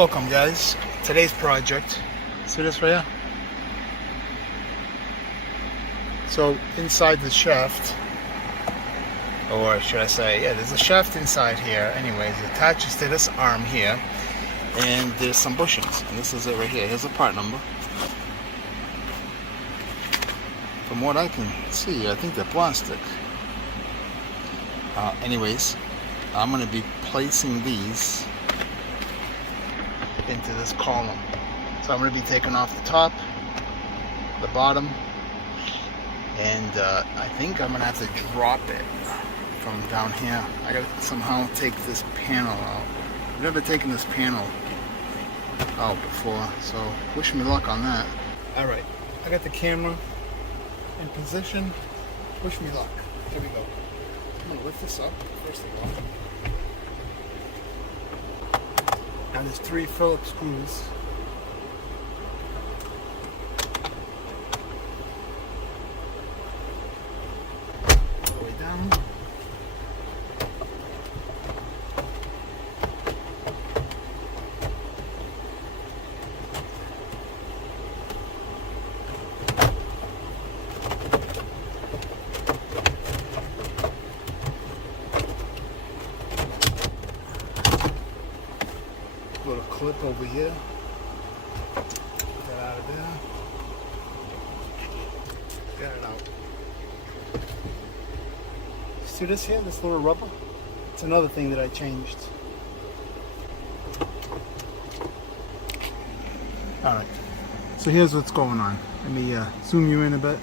Welcome guys, today's project, see this right here? So inside the shaft, or should I say, yeah, there's a shaft inside here anyways. It attaches to this arm here, and there's some bushings, and this is it right here. Here's the part number. From what I can see, I think they're plastic. Anyways, I'm going to be placing these into this column. So I'm going to be taking off the top, the bottom, and I think I'm going to have to drop it from down here. I got to somehow take this panel out. I've never taken this panel out before, so wish me luck on that. Alright, I got the camera in position. Wish me luck. Here we go. I'm going to lift this up first of all. Now there's 3 Phillips screws. All the way down. Little clip over here. Get that out of there. Get it out. See this here? This little rubber? It's another thing that I changed. Alright. So here's what's going on. Let me zoom you in a bit.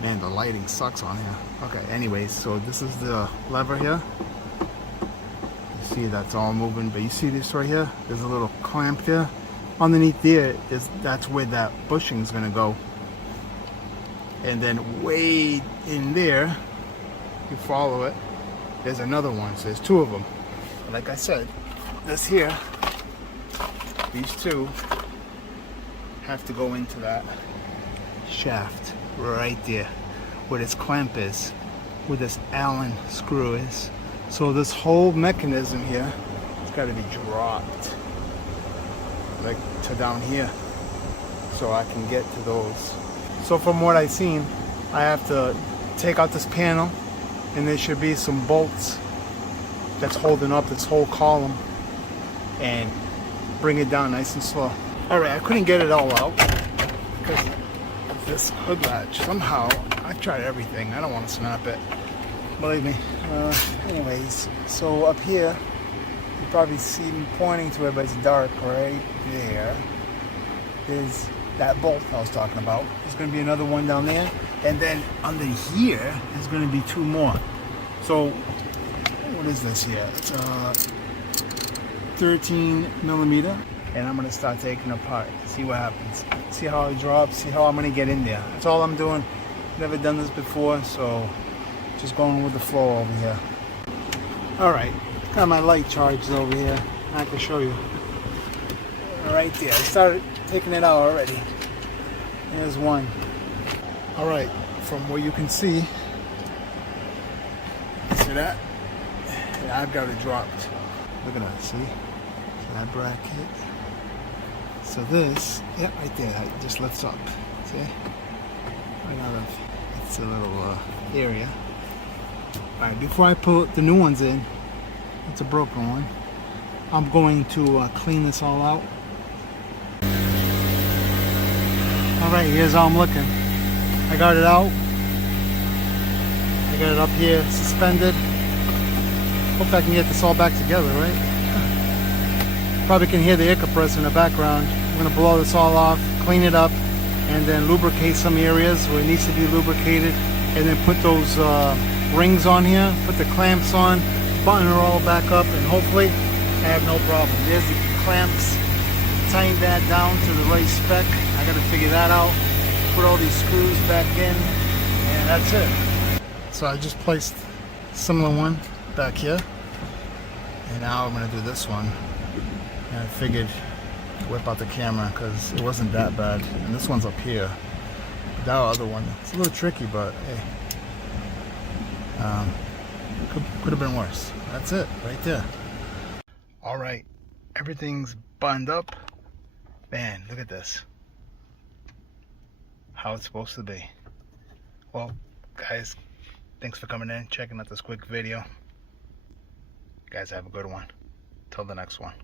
Man, the lighting sucks on here. Okay, anyways, so this is the lever here. See, that's all moving, but you see this right here? There's a little clamp there. Underneath there that's where that bushing is gonna go. And then way in there, you follow it, there's another one. So there's 2 of them. Like I said, this here, these 2 have to go into that shaft right there, where this clamp is, where this Allen screw is. So this whole mechanism here has got to be dropped like to down here so I can get to those. So from what I've seen, I have to take out this panel, and there should be some bolts that's holding up this whole column, and bring it down nice and slow. Alright, I couldn't get it all out because this hood latch, somehow, I've tried everything. I don't want to snap it. Believe me. Anyways, so up here, you probably see me pointing to it, but it's dark right there. There's that bolt I was talking about. There's going to be another one down there. And then under here, there's going to be 2 more. So, what is this here? It's 13 millimeter. And I'm going to start taking it apart. See what happens. See how it drops. See how I'm going to get in there. That's all I'm doing. Never done this before, so just going with the flow over here. Alright, got my light charged over here. I can show you. Right there. I started taking it out already. There's one. Alright, from where you can see that? Yeah, I've got it dropped. Look at that, see? So that bracket. So this, yeah, right there, it just lifts up. See? Right out of it's a little area. Alright, before I put the new ones in, it's a broken one, I'm going to clean this all out. Alright, here's how I'm looking. I got it out. I got it up here suspended. Hope I can get this all back together, right? Probably can hear the air compressor in the background. I'm going to blow this all off, clean it up, and then lubricate some areas where it needs to be lubricated, and then put those rings on here, put the clamps on, button her all back up, and hopefully I have no problem. There's the clamps, tighten that down to the right spec. I gotta figure that out, put all these screws back in, and that's it. So I just placed a similar one back here, and now I'm gonna do this one. And I figured whip out the camera because it wasn't that bad, and this one's up here. That other one, it's a little tricky, but hey, could have been worse. That's it right there. All right, everything's buttoned up. Man, look at this. How it's supposed to be. Well, guys, thanks for coming in, checking out this quick video. Guys, have a good one. Till the next one.